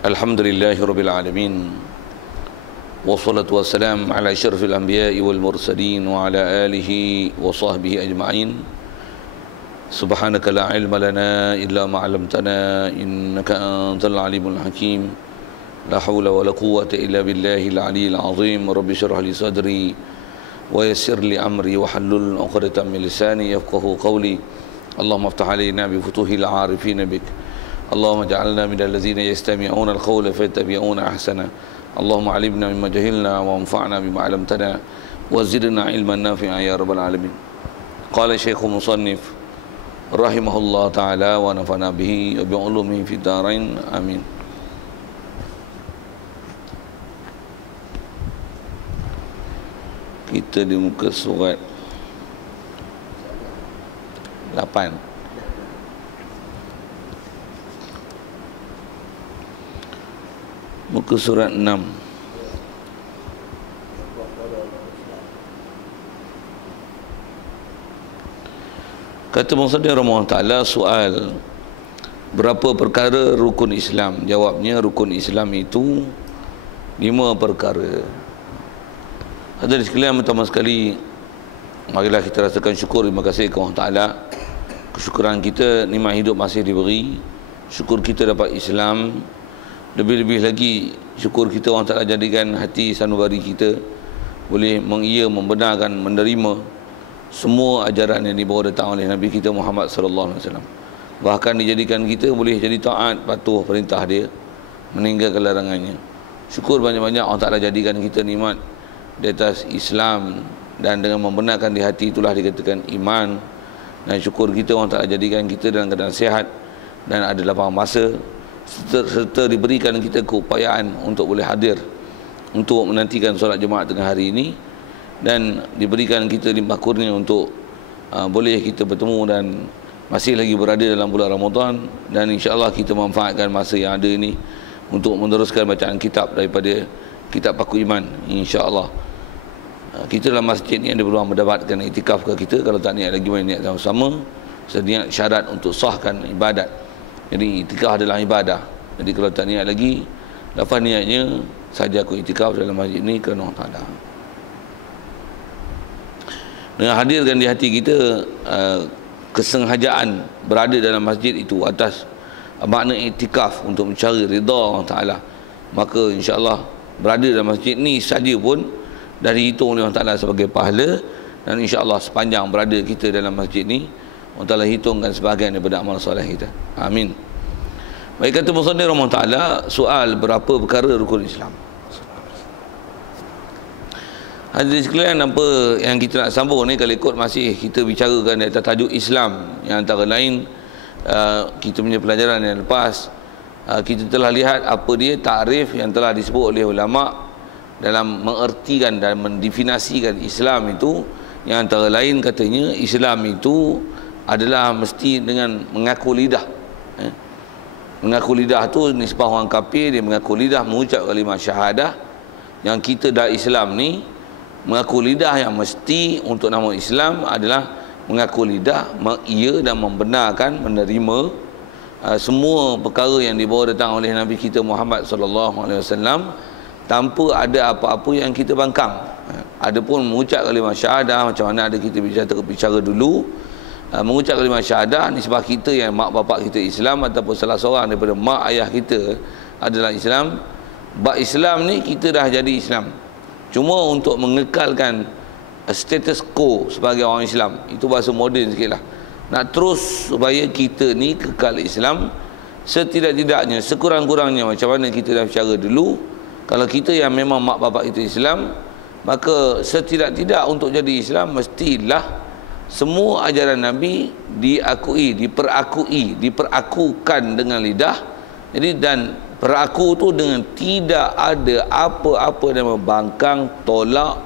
Alhamdulillahi Rabbil Alamin. Wassalatu wassalam ala asyrafil anbiya'i wal mursalin wa ala alihi wa sahbihi ajma'in. Subhanaka la ilma lana illa ma 'allamtana innaka antal alimul hakim. La hawla wa la quwwata illa billahil aliyyil azim. Rabbi shrah li sadri wa yassir li amri wa halul 'uqdatam min lisani yafqahu qawli. Allahumma iftah 'alaina bi futuhil 'arifin bik. اللهم اجعلنا من الذين يستمعون القول فيتبعون احسنه. اللهم علمنا مما جهلنا وانفعنا بما علمتنا وزدنا علما نافعا يا رب العالمين. قال الشيخ المصنف رحمه الله تعالى ونفعنا به وبعلومه في الدارين آمين. Kita di muka surat 8. Muka surat 6. Kata Muhammad Rahimahullah Ta'ala, soal berapa perkara rukun Islam? Jawabnya, rukun Islam itu 5 perkara. Hadirin sekalian, pertama sekali marilah kita rasakan syukur, terima kasih kepada Allah Ta'ala. Kesyukuran kita, nikmat hidup masih diberi. Syukur kita dapat Islam. Lebih-lebih lagi syukur kita Allah Ta'ala jadikan hati sanubari kita boleh mengiya, membenarkan, menerima semua ajaran yang dibawa datang oleh Nabi kita Muhammad sallallahu alaihi wasallam. Bahkan dijadikan kita boleh jadi taat, patuh perintah dia, meninggalkan larangannya. Syukur banyak-banyak Allah Ta'ala jadikan kita nikmat di atas Islam, dan dengan membenarkan di hati itulah dikatakan iman. Dan syukur kita Allah Ta'ala jadikan kita dalam keadaan sihat dan ada lapang masa, serta diberikan kita keupayaan untuk boleh hadir untuk menantikan solat Jumaat tengah hari ini, dan diberikan kita limpah kurnia untuk boleh kita bertemu dan masih lagi berada dalam bulan Ramadan, dan insya-Allah kita manfaatkan masa yang ada ini untuk meneruskan bacaan kitab daripada kitab Paku Iman. Insya-Allah kita dalam masjid ni ada peluang mendapatkan iktikaf ke kita. Kalau tak niat lagi, main niat sama-sama. Sediat syarat untuk sahkan ibadat. Jadi iktikaf adalah ibadah. Jadi kalau tak niat lagi, lafaz niatnya saja aku iktikaf dalam masjid ini kerana Allah Ta'ala. Dengan hadirkan di hati kita kesengajaan berada dalam masjid itu atas makna iktikaf untuk mencari ridha Allah Ta'ala, maka insya-Allah berada dalam masjid ni saja pun dah dihitung oleh Allah Ta'ala sebagai pahala. Dan insya-Allah sepanjang berada kita dalam masjid ni, Allah Ta'ala hitungkan sebahagian daripada amal soleh kita. Amin. Baik, kata Muhammad Rahimahullah Ta'ala, soal berapa perkara rukun Islam. Hadirin sekalian, apa yang kita nak sambung ni, kalau ikut masih kita bicarakan di atas tajuk Islam, yang antara lain kita punya pelajaran yang lepas kita telah lihat apa dia takrif yang telah disebut oleh ulama dalam mengertikan dan mendefinisikan Islam itu. Yang antara lain katanya Islam itu adalah mesti dengan mengaku lidah. Mengaku lidah tu nisbah orang kafir, dia mengaku lidah mengucap kalimah syahadah. Yang kita dah Islam ni mengaku lidah yang mesti untuk nama Islam adalah mengaku lidah, mengiya dan membenarkan, menerima semua perkara yang dibawa datang oleh Nabi kita Muhammad sallallahu alaihi wasallam tanpa ada apa-apa yang kita bangkang. Adapun mengucap kalimah syahadah, macam mana ada kita bicara dulu, mengucap kalimah syahadah nisbah kita yang mak bapak kita Islam ataupun salah seorang daripada mak ayah kita adalah Islam. Bab Islam ni kita dah jadi Islam. Cuma untuk mengekalkan status quo sebagai orang Islam, itu bahasa moden sikit lah. Nak terus supaya kita ni kekal Islam, setidak-tidaknya, sekurang-kurangnya macam mana kita dah bicara dulu, kalau kita yang memang mak bapak kita Islam, maka setidak-tidak untuk jadi Islam mestilah semua ajaran Nabi diakui, diperakukan dengan lidah. Jadi, dan peraku tu dengan tidak ada apa-apa yang membangkang, tolak,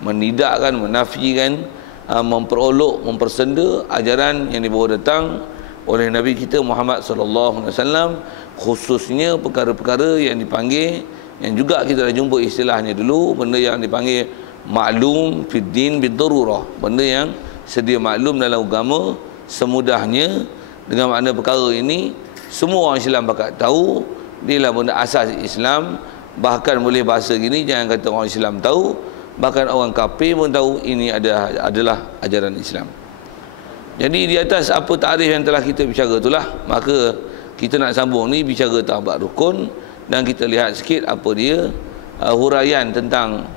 menidakkan, menafikan, memperolok, mempersenda ajaran yang dibawa datang oleh Nabi kita Muhammad sallallahu alaihi wasallam, khususnya perkara-perkara yang dipanggil, yang juga kita dah jumpa istilahnya dulu, benda yang dipanggil maklum fid din bidarurah, benda yang sedia maklum dalam agama semudahnya. Dengan makna perkara ini semua orang Islam bakal tahu, Inilah benda asas Islam. Bahkan boleh bahasa gini, jangan kata orang Islam tahu, bahkan orang kafir pun tahu ini adalah ajaran Islam. Jadi di atas apa takrif yang telah kita bicara itulah, maka kita nak sambung ni bicara tentang bab rukun, dan kita lihat sikit apa dia huraian tentang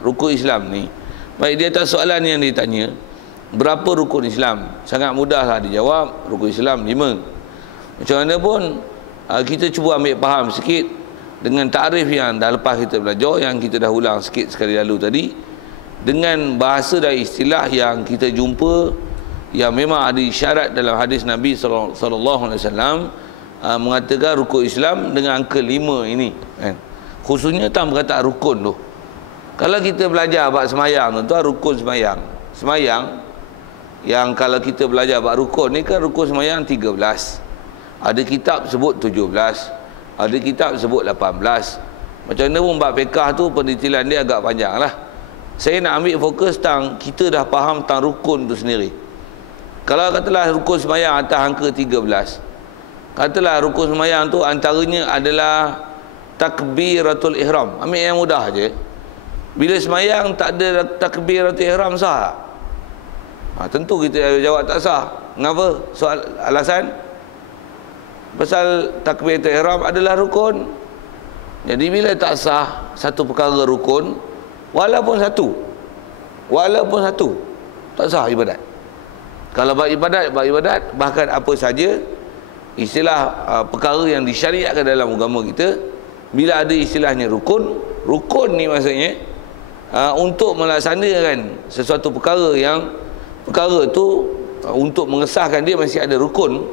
rukun Islam ni. Baik, di atas soalan yang ditanya, berapa rukun Islam? Sangat mudahlah dijawab, rukun Islam 5. Macam mana pun kita cuba ambil faham sikit dengan takrif yang dah lepas kita belajar, yang kita dah ulang sikit sekali lalu tadi, dengan bahasa dan istilah yang kita jumpa, yang memang ada isyarat dalam hadis Nabi SAW mengatakan rukun Islam dengan angka 5 ini kan? Khususnya tentang perkataan rukun tu. Kalau kita belajar bab semayang tu, rukun semayang, yang kalau kita belajar bab rukun ni kan, rukun semayang 13, ada kitab sebut 17, ada kitab sebut 18. Macam mana pun bab fiqh tu pendetilan dia agak panjang lah. Saya nak ambil fokus tentang kita dah faham tentang rukun tu sendiri. Kalau katalah rukun semayang atas angka 13, katalah rukun semayang tu antaranya adalah takbiratul ihram. Ambil yang mudah je. Bila semayang tak ada takbiratul ihram, sah? Tentu kita jawab tak sah. Kenapa? Soal alasan? Pasal takbiratul ihram adalah rukun. Jadi bila tak sah satu perkara rukun, walaupun satu, tak sah ibadat. Kalau bab ibadat, bahkan apa saja istilah perkara yang disyariatkan dalam agama kita, bila ada istilahnya rukun ni maksudnya untuk melaksanakan sesuatu perkara tu untuk mengesahkan dia masih ada rukun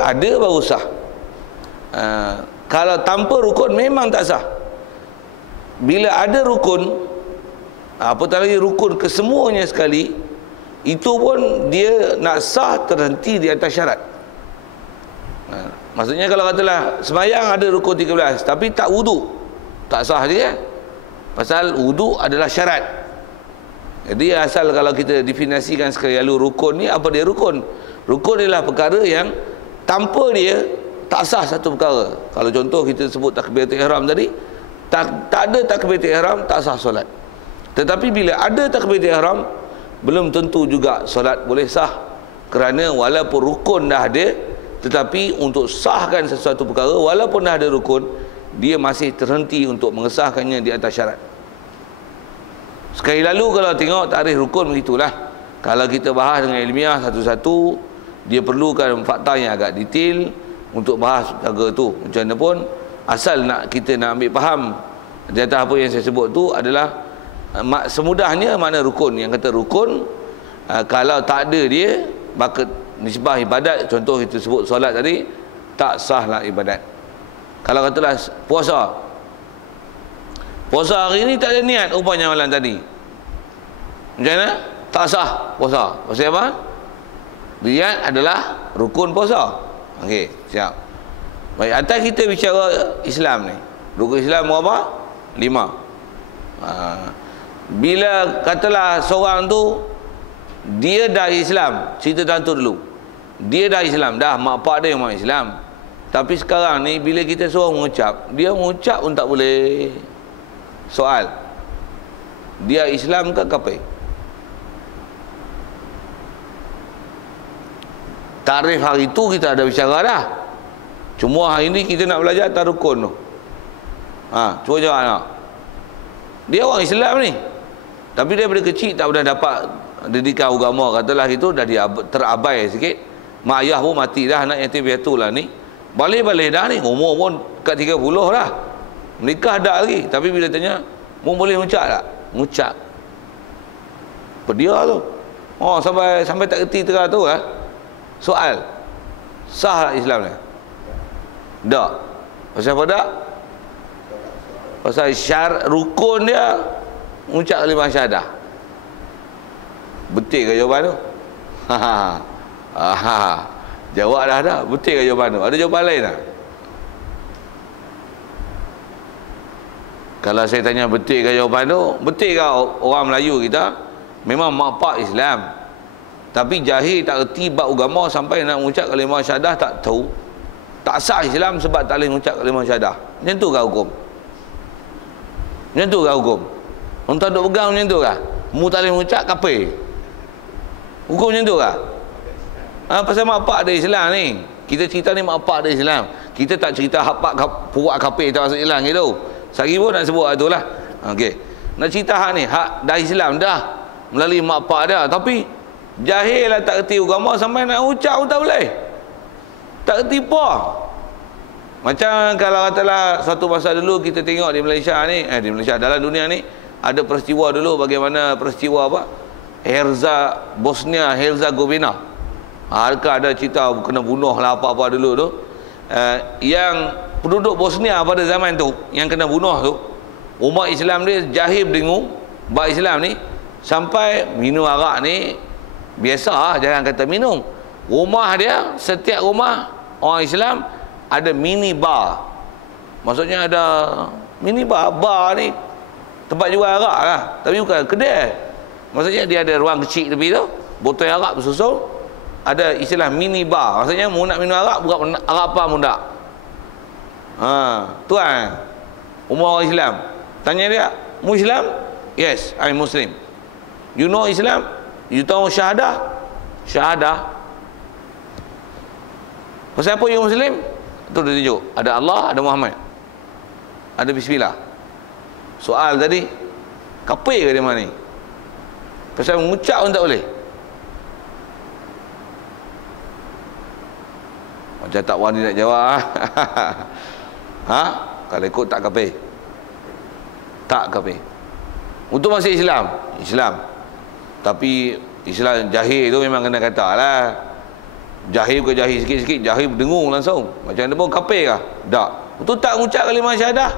ada baru sah. Kalau tanpa rukun memang tak sah. Bila ada rukun, apatah lagi rukun kesemuanya sekali, itu pun dia nak sah terhenti di atas syarat. Maksudnya kalau katalah semayang ada rukun 13 tapi tak wudu, tak sah dia. Pasal wudu adalah syarat. Jadi asal kalau kita definisikan sekali lalu rukun ni, apa dia rukun? Rukun adalah perkara yang tanpa dia tak sah satu perkara. Kalau contoh kita sebut takbiratul ihram tadi, tak ada takbiratul ihram tak sah solat. Tetapi bila ada takbiratul ihram, belum tentu juga solat boleh sah. Kerana walaupun rukun dah ada, tetapi untuk sahkan sesuatu perkara walaupun dah ada rukun, dia masih terhenti untuk mengesahkannya di atas syarat. Sekali lalu kalau tengok tarikh rukun begitulah. Kalau kita bahas dengan ilmiah satu-satu, dia perlukan fakta yang agak detail untuk bahas perkara tu. Macam mana pun, asal kita nak ambil faham di atas apa yang saya sebut tu adalah semudahnya mana rukun. Yang kata rukun, kalau tak ada dia, maka nisbah ibadat, contoh kita sebut solat tadi, tak sahlah ibadat. Kalau katalah puasa hari ni tak ada niat rupanya malam tadi, macam mana? Tak sah puasa. Pasal apa? Niat adalah rukun puasa. Okey, siap. Baik, atas kita bicara Islam ni, rukun Islam berapa? 5. Bila katalah seorang tu dia dah Islam, cerita tentang tu dulu, dia dah Islam, dah mak pak dia memang Islam, tapi sekarang ni bila kita suruh mengucap, dia mengucap pun tak boleh. Soal, dia Islam ke kafir? Tarikh hari tu kita ada bicara dah. Cuma hari ni kita nak belajar tentang rukun tu. Cuba jawab nak. Dia orang Islam ni, tapi dia daripada kecil tak pernah dapat didikan agama, katalah gitu, dah dia terabai sikit. Mak ayah pun mati dah, anak yatim piatu lah ni. Balik-balik dah ni, umur pun kat 30 dah. Menikah dah lagi. Tapi bila tanya, mu boleh mengucap tak? Mengucap. Pedia tu. Sampai tak kerti tengah tu lah. Soal, sah tak Islam ni? Tak. Pasal apa tak? Pasal syarat rukun dia mengucap kalimah syahadah. Betul ke jawapan tu? Jawab dah. Betul ke jawapan tu? Ada jawapan lain tak? Kalau saya tanya betul ke jawapan tu, betul ke orang Melayu kita memang mak pak Islam, tapi jahil tak erti bab agama sampai nak mengucap kalimah syahadah tak tahu. Tak sah Islam sebab tak boleh mengucap kalimah syahadah. Macam tu kah hukum? Macam tu kah hukum? Orang tak duk pegang macam tu kah? Mu tak boleh mengucap, kafir. Hukum macam tu kah? Pasal mak pak dia Islam ni. Kita cerita ni mak pak dia Islam. Kita tak cerita hak pak puak kafir tak masuk Islam gitu. Sehari pun nak sebut tu lah. Okey. Nak cerita hak ni, hak dah Islam dah melalui mak pak dia, tapi jahil lah, tak kerti agama, sampai nak ucap pun tak boleh. Tak kerti apa. Macam kalau katalah satu masa dulu kita tengok di Malaysia ni, di Malaysia, dalam dunia ni ada peristiwa dulu, bagaimana peristiwa apa? Bosnia Herzegovina. Ada cerita kena bunuh lah apa-apa dulu tu. Yang penduduk Bosnia pada zaman tu yang kena bunuh tu, umat Islam dia jahil dengung bab Islam ni, sampai minum arak ni biasa, jangan kata minum. Rumah dia, setiap rumah orang Islam ada mini bar. Maksudnya ada mini bar. Bar ni tempat jual arak lah, tapi bukan kedai. Maksudnya dia ada ruang kecil tepi tu, botol arak bersusun. Ada istilah mini bar. Maksudnya mu nak minum arak, bukan arak apa mu tak. Tuan, umur orang Islam, tanya dia, mu Islam? Yes, I'm Muslim. You know Islam? You tahu syahadah? Syahadah. Pasal apa you Muslim? Tu dia tunjuk. Ada Allah, ada Muhammad, ada Bismillah. Soal tadi, kafir ke dia mana ni? Pasal mengucap pun tak boleh. Macam tak wani nak jawab. Kalau ikut tak kafir. Tak kafir. Untuk masuk Islam, Islam. Tapi Islam jahil tu memang kena kata lah. Jahil ke jahil sikit-sikit, jahil dengung langsung. Macam mana pun kafir kah? Tak. Untuk tak mengucap kalimah syahadah,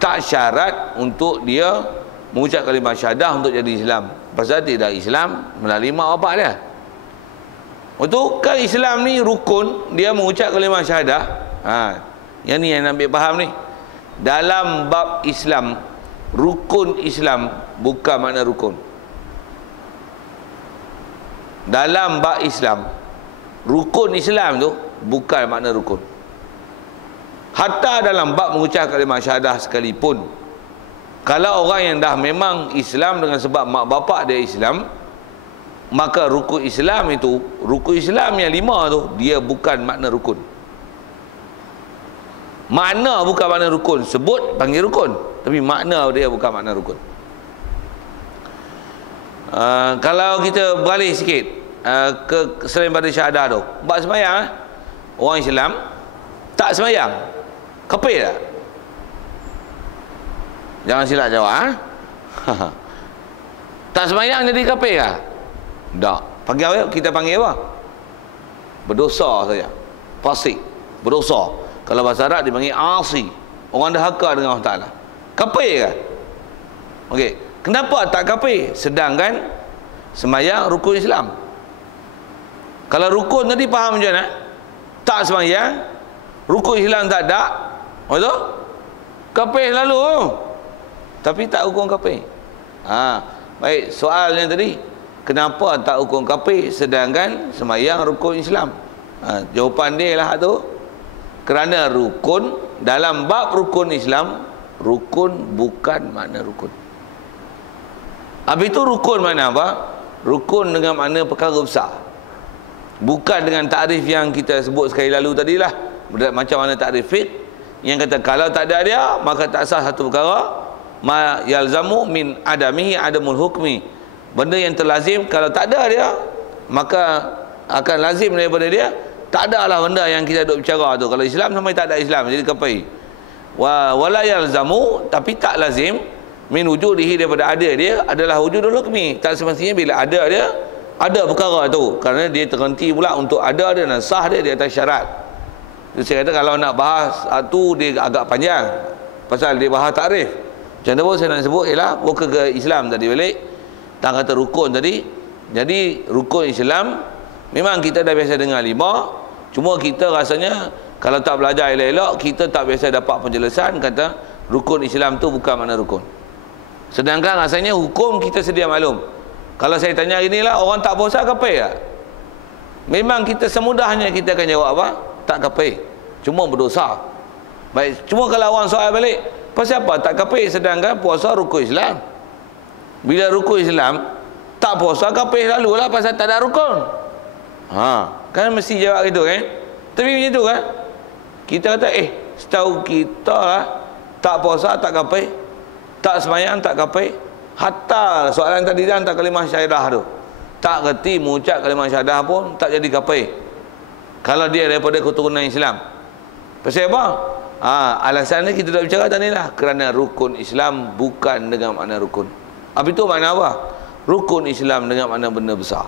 tak syarat untuk dia mengucap kalimah syahadah untuk jadi Islam. Pasal dia dah Islam melalui mak bapak dia. Untuk kan Islam ni rukun, dia mengucap kalimah syahadah. Yang ni yang ambil faham ni. Dalam bab Islam, rukun Islam bukan makna rukun. Dalam bab Islam, rukun Islam tu bukan makna rukun. Hatta dalam bab mengucap kalimah syahadah sekalipun, kalau orang yang dah memang Islam dengan sebab mak bapak dia Islam, maka rukun Islam itu, rukun Islam yang 5 tu, dia bukan makna rukun. Makna bukan makna rukun. Sebut panggil rukun, tapi makna dia bukan makna rukun. Kalau kita beralih sikit ke selain pada syahadah tu, bab sembahyang, orang Islam tak sembahyang, kafir tak? Jangan silap jawab. Tak sembahyang jadi kafir tak? Tak. Panggil apa? Kita panggil apa? Berdosa saja. Fasik, berdosa. Kalau bahasa Arab dipanggil asi. Orang dahaka dengan Allah Ta'ala. Kafir kan? Okey. Kenapa tak kafir? Sedangkan sembahyang rukun Islam. Kalau rukun tadi faham macam mana? Tak sembahyang, rukun Islam tak ada, betul? Kafir lalu. Tapi tak hukum kafir. Baik, soalnya tadi, kenapa tak hukum kafir sedangkan sembahyang rukun Islam? Jawapan dia lah tu, kerana rukun dalam bab rukun Islam, rukun bukan makna rukun. Habis itu rukun makna apa? Rukun dengan makna perkara besar, bukan dengan takrif yang kita sebut sekali lalu tadilah. Macam mana takrif fiqh yang kata kalau tak ada dia maka tak sah satu perkara, ma yalzamu min adamihi adamul hukmi. Benda yang terlazim, kalau tak ada dia maka akan lazim daripada dia. Tak ada lah benda yang kita duk bicara tu. Kalau Islam sampai tak ada Islam, jadi kafir. Wala yalzamu, tapi tak lazim, min wujudihi, daripada ada dia adalah wujudul hukmi. Tak semestinya bila ada dia, ada perkara tu, kerana dia terhenti pula untuk ada dia dan sah dia di atas syarat. Jadi saya kata kalau nak bahas tu dia agak panjang, pasal dia bahas takrif. Macam mana pun saya nak sebut ialah buka ke Islam tadi balik. Tak kata rukun tadi. Jadi rukun Islam memang kita dah biasa dengar 5. Cuma kita rasanya kalau tak belajar elok-elok, kita tak biasa dapat penjelasan kata rukun Islam tu bukan makna rukun. Sedangkan rasanya hukum kita sedia maklum. Kalau saya tanya inilah, orang tak puasa kafir tak? Memang kita semudahnya kita akan jawab apa? tak kafir, cuma berdosa. Baik, cuma kalau orang soal balik, pasal apa tak kafir sedangkan puasa rukun Islam? Bila rukun Islam, tak puasa kafir lalulah pasal tak ada rukun. Kan mesti jawab gitu kan? Tapi macam tu kan? Kita kata setahu kita lah, tak puasa tak kafir, tak sembahyang tak kafir. Hatta soalan tadi dah tak kalimah syahadah tu, tak reti mengucap kalimah syahadah pun tak jadi kafir kalau dia daripada keturunan Islam. Pasal apa? Alasannya kita dah bicara tadi lah, kerana rukun Islam bukan dengan makna rukun. Apa itu makna apa? Rukun Islam dengan makna benda besar.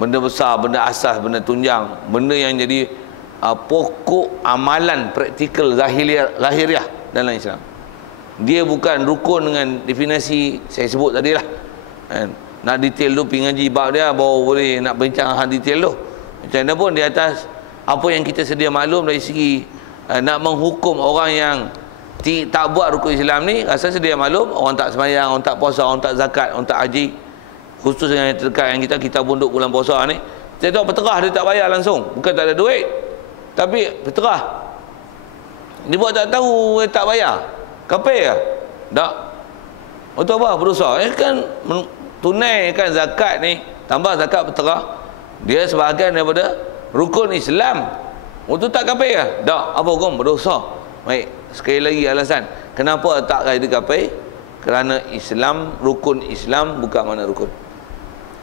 Benda besar, benda asas, benda tunjang, benda yang jadi pokok amalan praktikal lahiriah dalam Islam. Dia bukan rukun dengan definisi saya sebut tadi lah. Nak detail tu pergi ngaji bab dia baru boleh nak bincang hal detail tu. Macam mana pun di atas apa yang kita sedia maklum dari segi nak menghukum orang yang tak buat rukun Islam ni, rasa sedia maklum orang tak sembahyang, orang tak puasa, orang tak zakat, orang tak haji. Khusus dengan terdekat yang kita pun duduk bulan puasa ni, kita tahu peterah dia tak bayar langsung, bukan tak ada duit, tapi peterah dia buat tak tahu tak bayar, kafir ke? Tak. Untuk apa? Berdosa. Kan tunaikan zakat ni, tambah zakat peterah, dia sebahagian daripada rukun Islam. Untuk tak kafir ke? Tak. Apa hukum? Berdosa. Baik, sekali lagi alasan kenapa tak jadi kafir, kerana Islam, rukun Islam bukan mana rukun.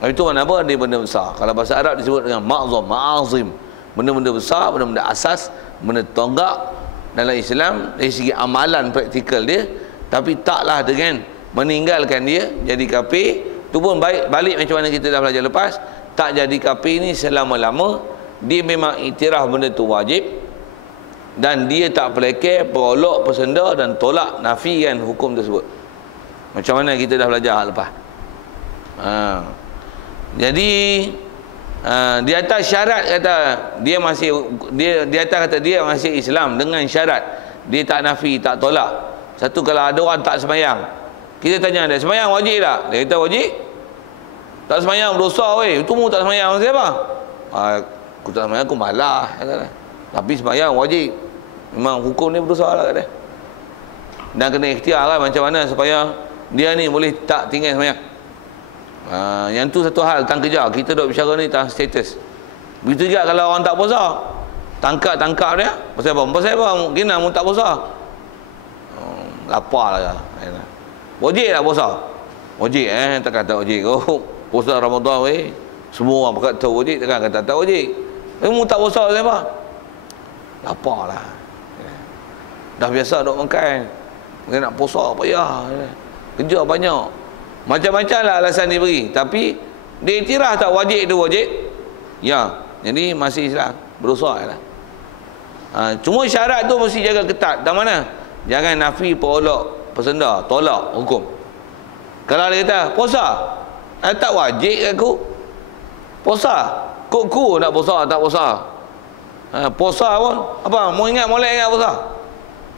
Itu mana apa? Dia benda besar. Kalau bahasa Arab disebut dengan ma'zam, ma'azim, benda-benda besar, benda-benda asas, benda tonggak dalam Islam dari segi amalan praktikal dia. Tapi taklah dengan meninggalkan dia jadi kafir. Tu pun balik macam mana kita dah belajar lepas, tak jadi kafir ni selama-lama dia memang iktiraf benda tu wajib, dan dia tak pelekeh, perolok, persenda dan tolak nafikan hukum tersebut. Macam mana kita dah belajar lepas. Jadi di atas syarat kata dia masih, di atas kata dia masih Islam dengan syarat dia tak nafi, tak tolak. Satu, kalau ada orang tak sembahyang, kita tanya dia, sembahyang wajib tak? Dia kata wajib. Tak sembahyang berdosa weh. Itu mu tak sembahyang siapa? Aku tak sembahyang, aku malas. Tapi sembahyang wajib. Memang hukum ni berdosa lah kata. Dan kena ikhtiar kan macam mana supaya dia ni boleh tak tinggal sembahyang. Yang tu satu hal tang kerja. Kita duk bicara ni tang status. Begitu juga kalau orang tak puasa, tangkap dia. Pasal apa? Pasal apa? Mungkin mu tak puasa. Lapar lah. Wajib tak puasa? Wajib tak kata wajib. Puasa Ramadan weh. Semua orang pakat tahu wajib, takkan kata tak wajib. Mu tak puasa siapa? Lapar lah. Dah biasa duk makan. Mungkin nak puasa payah. Kerja banyak. Macam-macam lah alasan dia beri. Tapi dia iktiraf tak wajib tu wajib. Ya. Jadi masih Islam. Berdosa lah. Cuma syarat tu mesti jaga ketat. Dan mana? Jangan nafi, perolok, persenda, tolak hukum. Kalau dia kata puasa, tak wajib ke aku? Puasa. Ku nak puasa tak puasa. Puasa pun apa? Mau ingat molek ingat puasa.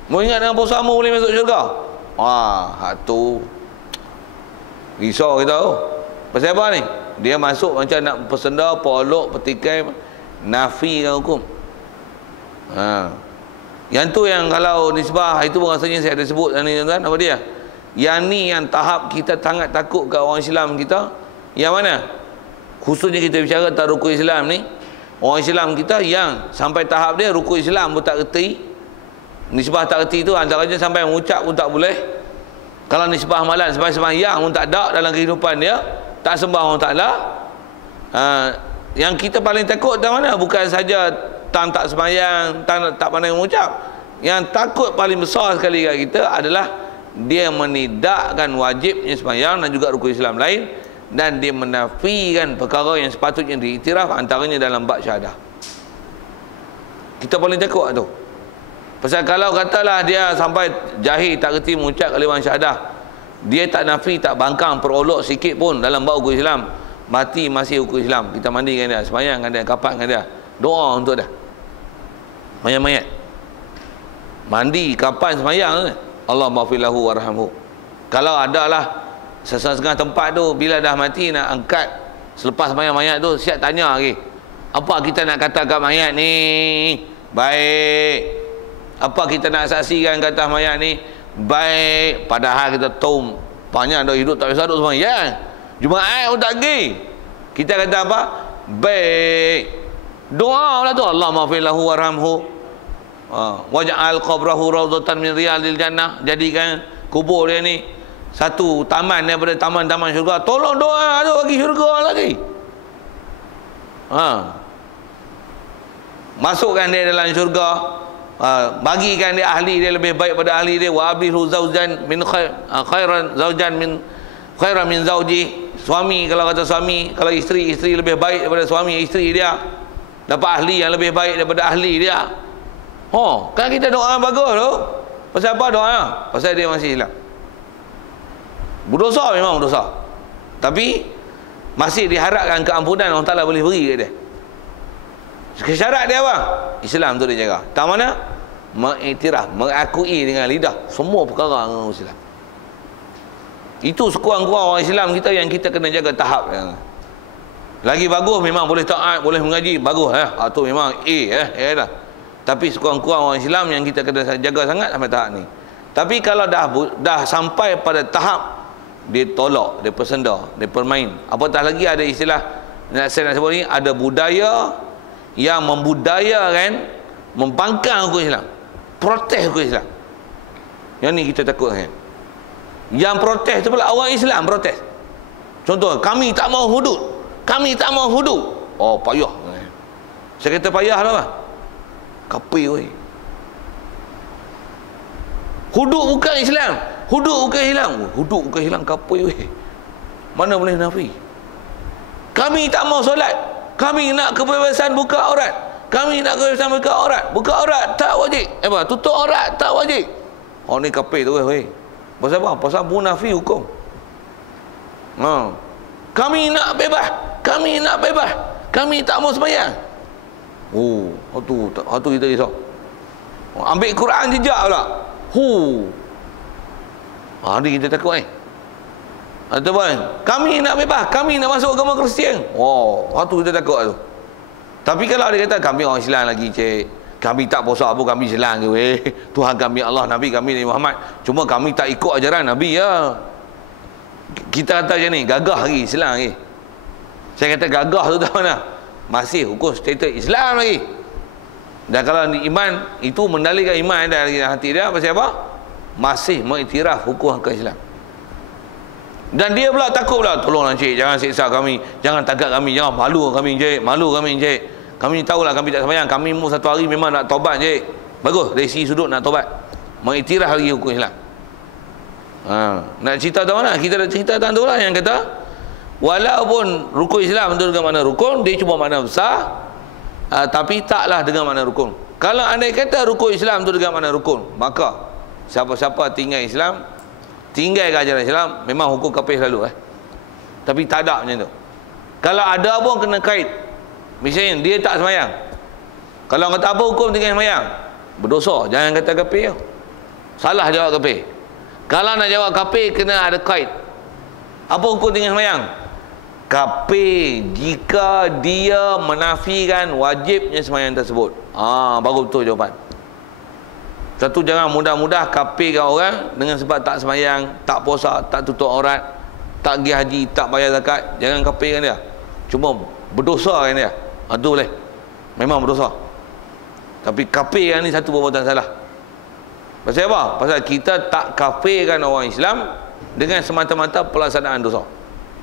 Mau ingat dengan puasa mu boleh masuk syurga. Hak tu risau kita tu. Pasal apa ni? Dia masuk macam nak persenda, polok, petikai, nafikan hukum. Yang tu yang kalau nisbah itu pun rasanya saya ada sebut ni tuan-tuan, apa dia? Yang ni yang tahap kita sangat takut kat orang Islam kita. Yang mana? Khususnya kita bicara tentang rukun Islam ni. Orang Islam kita yang sampai tahap dia rukun Islam pun tak reti. Nisbah tak reti tu antaranya sampai mengucap pun tak boleh. Kalau nisbah amalan sampai sembahyang pun tak ada dalam kehidupan dia, tak sembah orang Taala. Yang kita paling takut tentang mana? Bukan saja tak sembahyang, tak pandai mengucap. Yang takut paling besar sekali kat kita adalah dia menidakkan wajibnya sembahyang dan juga rukun Islam lain, dan dia menafikan perkara yang sepatutnya diiktiraf, antaranya dalam bab syahadah. Kita paling takut tu. Pasal kalau katalah dia sampai jahil tak reti mengucap kalimah syahadah, dia tak nafi, tak bangkang, perolok sikit pun dalam bab hukum Islam, mati masih hukum Islam. Kita mandikan dia, sembahyang dengan dia, kapan dengan dia, doa untuk dia. Mayat-mayat mandi, kapan sembahyang, Allah maghfirlahu warhamhu. Kalau ada lah setengah tempat tu bila dah mati nak angkat selepas sembahyang mayat tu, siap tanya lagi Apa kita nak kata kat mayat ni? Baik. Apa kita nak saksikan kata mayat ni? Baik. Padahal kita tahu banyak dah hidup tak bisa duduk semua. Ya. Jumaat pun tak pergi. Kita kata apa? Baik. Doa lah tu. Allah maafin lahu warhamhu. Waj'al qabrahu rawdatan min riyadil jannah. Jadikan kubur dia ni satu taman daripada taman-taman syurga. Tolong doa tu bagi syurga lagi. Masukkan dia dalam syurga. Bagikan dia ahli dia lebih baik pada ahli dia. Wa abihu zawjan min khairan zawjan min khairan min zawji. Suami, kalau kata suami, kalau isteri lebih baik daripada suami isteri dia. Dapat ahli yang lebih baik daripada ahli dia. Kan kita doa bagus tu. Pasal apa doa? Pasal dia masih hilang. Berdosa, memang berdosa. Tapi masih diharapkan keampunan Allah Ta'ala boleh beri kat dia. Syarat dia apa? Islam tu dia jaga. Tak mana? Mengiktiraf, mengakui dengan lidah semua perkara dengan Islam. Itu sekurang-kurang orang Islam kita yang kita kena jaga tahap. Lagi bagus memang boleh taat, boleh mengaji, bagus tu memang dah. Tapi sekurang-kurang orang Islam yang kita kena jaga sangat sampai tahap ni. Tapi kalau dah sampai pada tahap dia tolak, dia persenda, dia permain. Apatah lagi ada istilah saya nak sebut ni, ada budaya yang membudayakan, membangkang hukum Islam, protes hukum Islam. Yang ni kita takut kan. Yang protes tu pula orang Islam protes. Contoh, kami tak mau hudud. Kami tak mau hudud. Payah. Saya kata payah lah apa? Kapir weh. Hudud bukan Islam. Hudud bukan hilang. Hudud bukan hilang, kapir weh. Mana boleh nafi? Kami tak mau solat. Kami nak kebebasan buka aurat. Kami nak kebebasan buka aurat. Buka aurat tak wajib. Tutup aurat tak wajib. Ni kapir tu weh. Pasal apa? Pasal munafi hukum. Kami nak bebas. Kami nak bebas. Kami tak mau sembahyang. Tu kita risau. Ambil Quran jejak pula. Ni kita takut ataupun kami nak bebas, kami nak masuk agama Kristian. Tu kita takut tu. Tapi kalau dia kata kami orang Islam lagi cik, kami tak puasa pun kami Islam ke weh. Tuhan kami Allah, Nabi kami Nabi Muhammad. Cuma kami tak ikut ajaran Nabi ya. Kita kata macam ni, gagah lagi Islam lagi. Saya kata gagah tu tahu mana? Masih hukum status Islam lagi. Dan kalau iman itu mendalikan iman dalam hati dia, pasal apa? Masih mengiktiraf hukum Islam. Dan dia pula takut pula, tolonglah encik, jangan siksa kami, jangan tagak kami, jangan malu kami encik, malu kami encik. Kami tahulah kami tak sembahyang, kami mu satu hari memang nak taubat encik. Bagus, dari segi sudut nak taubat. Mengiktiraf lagi hukum Islam. Nak cerita tahu mana? Kita dah cerita tentang tu lah yang kata walaupun rukun Islam itu dengan makna rukun, dia cuma makna besar, tapi taklah dengan makna rukun. Kalau andai kata rukun Islam itu dengan makna rukun, maka siapa-siapa tinggal Islam, tinggal ajaran Islam, memang hukum kafir selalu Tapi tak ada macam tu. Kalau ada pun kena kait. Misalnya dia tak sembahyang, kalau kata apa hukum tinggal sembahyang, berdosa, jangan kata kafir. Salah jawab kafir. Kalau nak jawab kafir kena ada kait. Apa hukum tinggal sembahyang? Kafir jika dia menafikan wajibnya sembahyang tersebut. Baru betul jawapan. Satu, jangan mudah-mudah kafirkan orang dengan sebab tak sembahyang, tak puasa, tak tutup aurat, tak pergi haji, tak bayar zakat. Jangan kafirkan dia. Cuma berdosa kan dia. Itu boleh. Memang berdosa. Tapi kafirkan ni satu perbuatan salah. Pasal apa? Pasal kita tak kafirkan orang Islam dengan semata-mata pelaksanaan dosa.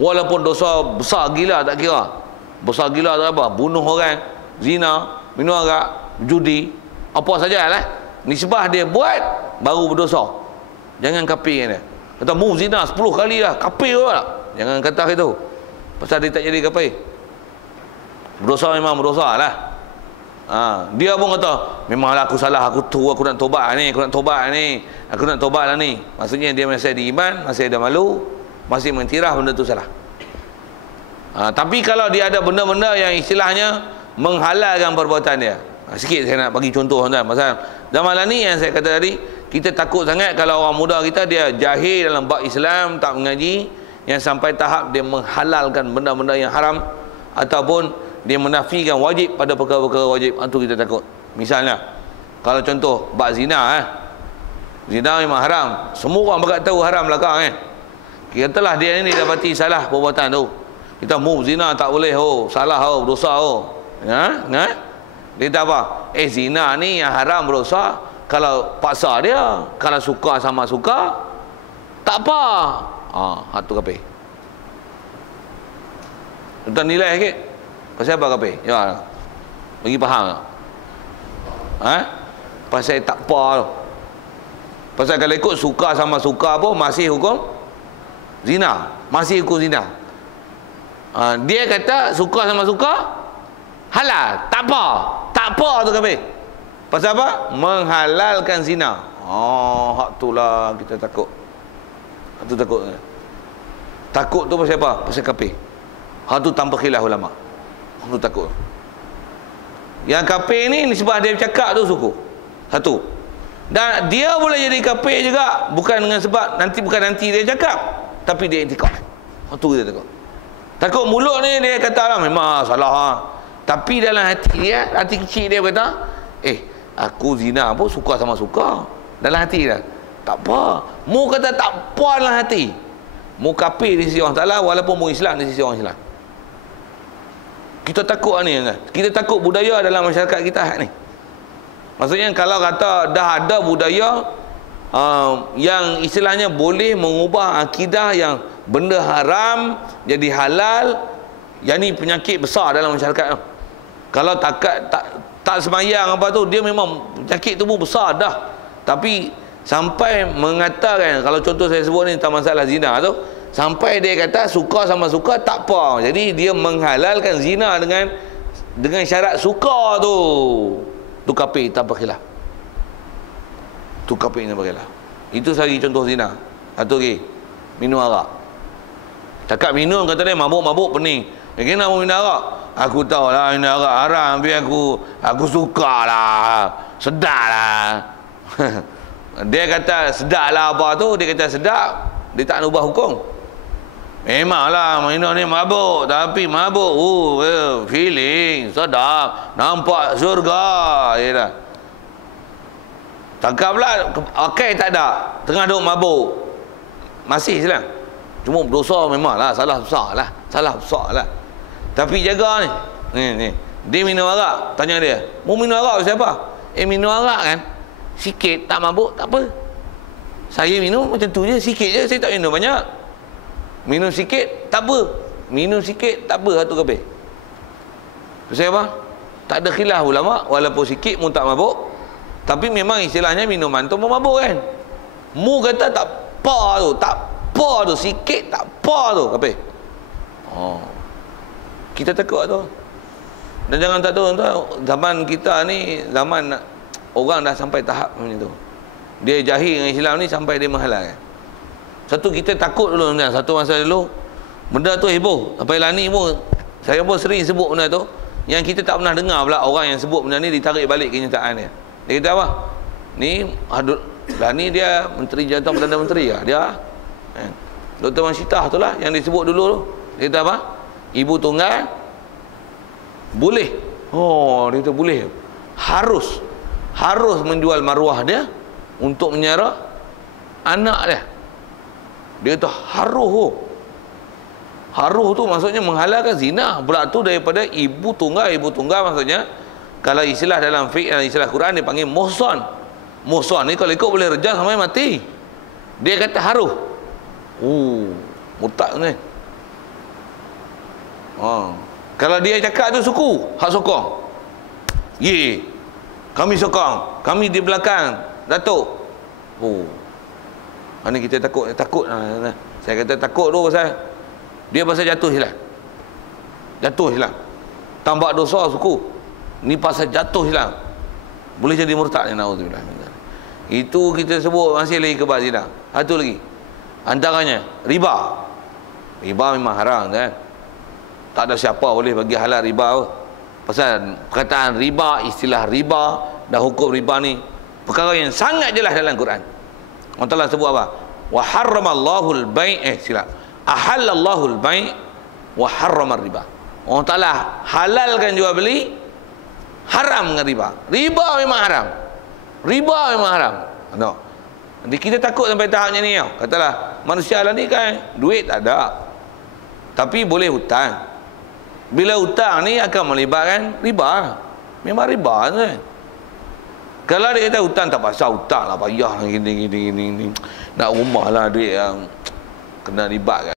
Walaupun dosa besar gila tak kira. Besar gila tak apa? Bunuh orang, zina, minum arak, judi, apa sajalah. Nisbah dia buat baru berdosa. Jangan kafirkan dia. Kata mu zina 10 kali lah, kafir pula. Jangan kata itu. Pasal dia tak jadi kafir. Berdosa memang berdosa lah. Dia pun kata memanglah aku salah, aku nak tobat ni, aku nak tobat lah ni. Maksudnya dia masih ada iman, masih ada malu, masih mentirah benda tu salah. Tapi kalau dia ada benda-benda yang istilahnya menghalalkan perbuatan dia, sikit saya nak bagi contoh tuan. Pasal zaman ni yang saya kata tadi, kita takut sangat kalau orang muda kita dia jahil dalam bab Islam, tak mengaji, yang sampai tahap dia menghalalkan benda-benda yang haram, ataupun dia menafikan wajib pada perkara-perkara wajib. Itu kita takut. Misalnya kalau contoh bab zina, zina memang haram, semua orang berkat tahu haram belakang, katalah dia ini dapati salah perbuatan tu, kita zina tak boleh, salah, dosa, dia tak apa, zina ni yang haram berdosa kalau paksa dia, kalau suka sama suka tak apa. Tu kafir. Kita nilai sikit pasal apa kafir? Ya, bagi faham. Pasal tak apa tu. Pasal kalau ikut suka sama suka pun masih hukum zina, masih hukum zina. Dia kata suka sama suka halal, tak apa tu kafir. Pasal apa? Menghalalkan zina. Hak tu lah kita takut. Hak tu takut. Takut tu pasal apa? Pasal kafir. Hak tu tanpa khilaf ulama. Hak tu takut. Yang kafir ni sebab dia bercakap tu suku. Satu. Dan dia boleh jadi kafir juga bukan dengan sebab bukan nanti dia cakap, tapi dia intikad. Hak tu kita takut. Takut mulut ni dia kata lah memang salah, tapi dalam hati dia, hati kecil dia kata, aku zina pun suka sama suka. Dalam hati dia tak apa. Mu kata tak apa dalam hati. Mu kafir di sisi orang Taala walaupun mu Islam di sisi orang Islam. Kita takut ni kan. Kita takut budaya dalam masyarakat kita ni. Maksudnya kalau kata dah ada budaya yang istilahnya boleh mengubah akidah yang benda haram jadi halal, yang ni penyakit besar dalam masyarakat. Kalau tak semayang apa tu, dia memang penyakit tu pun besar dah. Tapi sampai mengatakan, kalau contoh saya sebut ni tentang masalah zina tu, sampai dia kata suka sama suka tak apa. Jadi dia menghalalkan zina dengan syarat suka tu. Tu kafir tanpa khilaf. Tu kafir tanpa khilaf. Itu sagi contoh zina. Satu lagi, minum arak. Cakap minum kata dia mabuk-mabuk pening. Kenapa mau minum arak? Aku tahu lah minum arak haram, tapi aku suka lah. Sedap lah. Dia kata sedap lah apa tu, dia kata sedap, dia tak nak ubah hukum. Memanglah minum ni mabuk, tapi mabuk feeling sedap, nampak surga. Yalah. Cakap pula okey tak ada, tengah duk mabuk masih silang. Cuma berdosa memanglah, salah besar lah. Tapi jaga ni dia minum arak, tanya dia, mau minum arak siapa? Minum arak kan sikit, tak mabuk tak apa. Saya minum macam tu je, sikit je, saya tak minum banyak. Minum sikit tak apa, satu kafir. Pasal apa? Tak ada khilaf ulama, walaupun sikit pun tak mabuk. Tapi memang istilahnya minuman tu memabuk kan. Mu kata tak apa tu, sikit tak apa tu kafir. Kita takut tu. Dan jangan tak tahu, zaman kita ni zaman orang dah sampai tahap macam tu. Dia jahil dengan Islam ni sampai dia menghalalkan. Satu, kita takut dulu. Satu masa dulu benda tu heboh sampai lani pun, saya pun sering sebut benda tu, yang kita tak pernah dengar pula orang yang sebut benda ni ditarik balik kenyataan dia. Dia kata apa? Ni lani dia Menteri Jabatan Perdana Menteri lah dia, Dr. Masyitah tu lah yang disebut dulu tu. Dia kata apa? Ibu tunggal boleh. Dia kata boleh, harus menjual maruah dia untuk menyara anak dia. Dia kata haruh tu maksudnya menghalalkan zina. Pula tu daripada ibu tunggal. Ibu tunggal maksudnya, kalau istilah dalam fiqh, istilah Quran dia panggil muhsan. Muhsan ni kalau ikut boleh rejam sampai mati. Dia kata haruh. Mutak ni. Kalau dia cakap tu suku, hak sokong. Kami sokong, kami di belakang Datuk. Ini kita takut. Saya kata takut tu pasal dia jatuh hilang. Tambah dosa suku. Ni pasal jatuh hilang. Boleh jadi murtad ni, naudzubillah. Itu kita sebut masih lagi ke bab zina. Satu lagi. Antaranya riba. Riba memang haram kan. Tak ada siapa boleh bagi halal riba. Pasal perkataan riba, istilah riba dan hukum riba ni perkara yang sangat jelas dalam Quran. Allah Ta'ala sebut apa? Wa harramallahu al-bai' ahallallahu al-bai' wa harramar riba. Allah Ta'ala halalkan jual beli, haram dengan riba. Riba memang haram. Riba memang haram. No. Nanti kita takut sampai tahapnya ni tau. Katalah manusia lah ni kan duit tak ada, tapi boleh hutang. Bila hutang ni akan melibatkan riba. Memang riba kan. Kalau dia kata hutang tak pasal, hutang lah payah gini. Nak rumah lah duit yang kena riba kan.